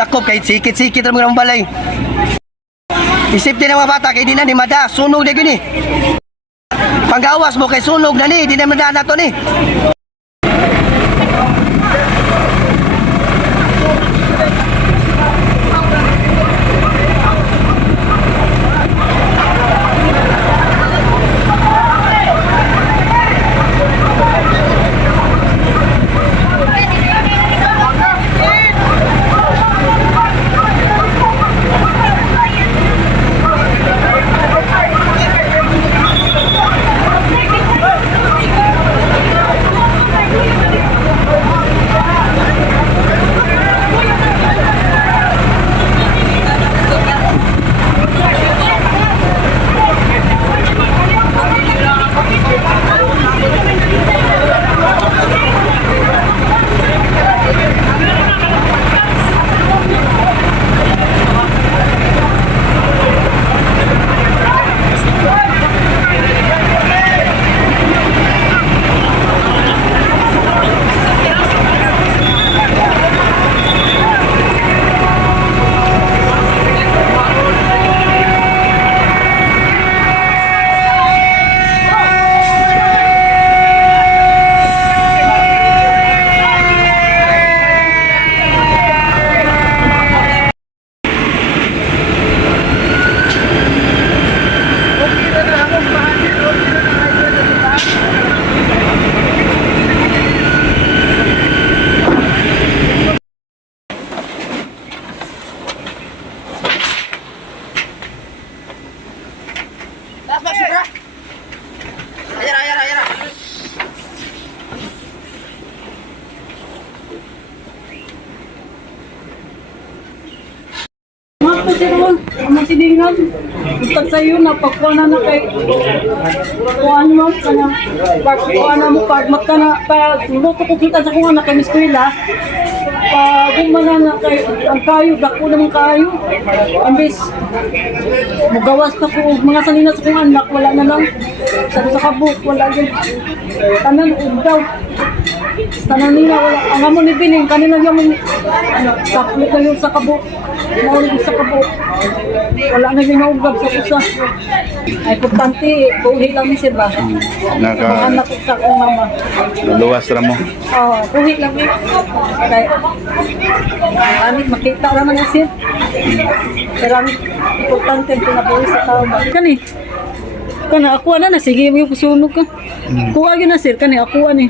dakop kay sikit-sikit ra mga balay. Isip din ang mga bata kay di na ni mada sunog na gini. Panggawas mo kay sunog na ni, di na mada na to ni. Masilingan, utag sa iyo na pagkuha na kay kuhaan mo ka na pagkuha na mo pagmat ka na luto ko kita sa kuha na kay eskwela pagumana na kay ang kayo dako naman kayo imbis mugawas na ko mga salina sa kong anak wala na lang sa kabuk wala din tanan daw tanan nila wala ang amo ni bining kanila yung saklit na yung sa kabuk maulit sa kabuk wala na ginaugab sa usa ay importante buhi lang ni sir ba mga anak ko sa akong mama Luwas ra mo. buhi lang ni kay ani makita naman na sir pero ang importante ang pinabuhi sa tao ba kani ako na sige mo sunog ka kuha yun na sir kani ako ani